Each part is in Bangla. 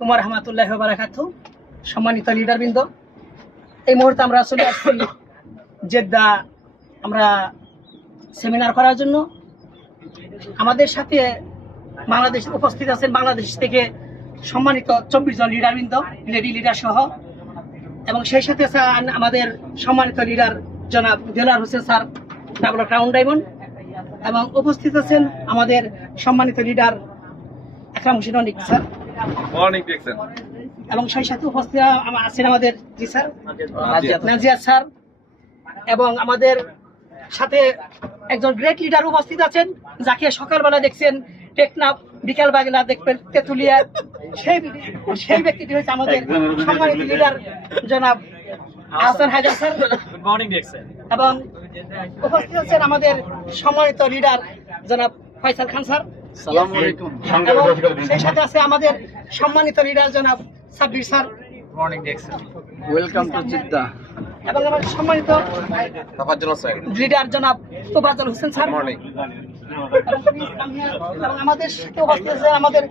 কুমার রহমাতুল্লাহ বারাকাতু। সম্মানিত লিডারবৃন্দ, এই মুহূর্তে আমরা চলে আসছি জেদ্দা আমরা সেমিনার করার জন্য। আমাদের সাথে বাংলাদেশ উপস্থিত আছেন, বাংলাদেশ থেকে সম্মানিত 24 জন লিডারবৃন্দ, লেডি লিডার সহ, এবং সেই সাথে আমাদের সম্মানিত লিডার জনাব দেলার Hossain sir, double crown diamond, এবং উপস্থিত আছেন আমাদের সম্মানিত লিডার আকরাম হোসেন অনিক স্যার, এবং সেই সাথে উপস্থিত আছেন আমাদের জি স্যার নাজিয়া স্যার, এবং আমাদের সাথে একজন গ্রেট লিডার উপস্থিত আছেন, যাকে সকালবেলা দেখছেন টেকনাফ, বিকালবেলা দেখবেন তেঁতুলিয়া। সেই ব্যক্তিটি হচ্ছে আমাদের সম্মানিত লিডার জনাব Ahsan Haider sir. Good morning sir. এবং উপস্থিত আছেন আমাদের সম্মানিত লিডার জনাব ফয়সাল খান স্যার। আসসালামু আলাইকুম। এবং সেই সাথে আছে আমাদের সম্মানিত লিডার জনাব Sabbir sir. Good morning sir. Welcome to Jeddah. এবং আমাদের সম্মানিত লিডার জনাব Tofazzal Hossain sir. Good morning. এবং আমাদের সাথে উপস্থিত আছে আমাদের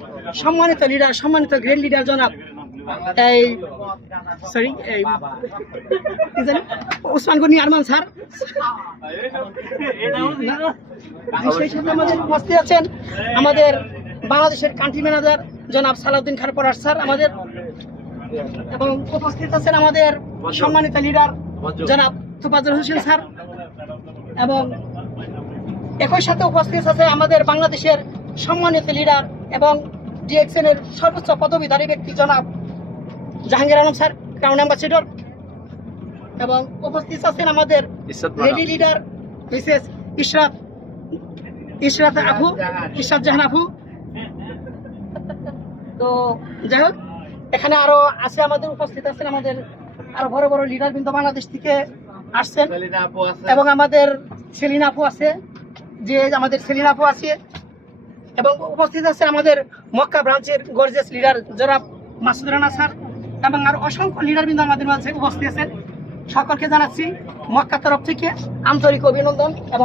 সম্মানিত লিডার, সম্মানিত গ্রেট লিডার জনাব উসমান গনি আরমান স্যার। সেই সাথে আমাদের উপস্থিত আছেন আমাদের বাংলাদেশের কান্ট্রি ম্যানেজার জনাব সালাউদ্দিন খান পরাশ স্যার আমাদের, এবং উপস্থিত আছেন আমাদের সম্মানিত লিডার জনাব তোফাজ্জল হোসেন স্যার, এবং একই সাথে উপস্থিত আছে আমাদের বাংলাদেশের সম্মানিত লিডার এবং ডিএক্সএন এর সর্বোচ্চ পদবীধারী ব্যক্তি জনাব Jahangir Alam sir, crown ambassador, এবং উপস্থিত আছেন আমাদের লেডি লিডার মিসেস ইশরাত জাহান আপু। তো যাই হোক, এখানে আরো আছে আমাদের উপস্থিত আছেন আমাদের আরো বড় বড় লিডার কিন্তু বাংলাদেশ থেকে আসছেন, এবং আমাদের সেলিনা আপু আছে, যে আমাদের সেলিনা আপু আছে, এবং উপস্থিত আছেন আমাদের মক্কা ব্রাঞ্চের গর্জিয়াস লিডার জনাব মাসুদ রানা স্যার, এবং আরো অসংখ্য লিডার বিন্দু আমাদের মাঝে উপস্থিত আছেন। সকলকে জানাচ্ছি মক্কা তরফ থেকে আন্তরিক অভিনন্দন এবং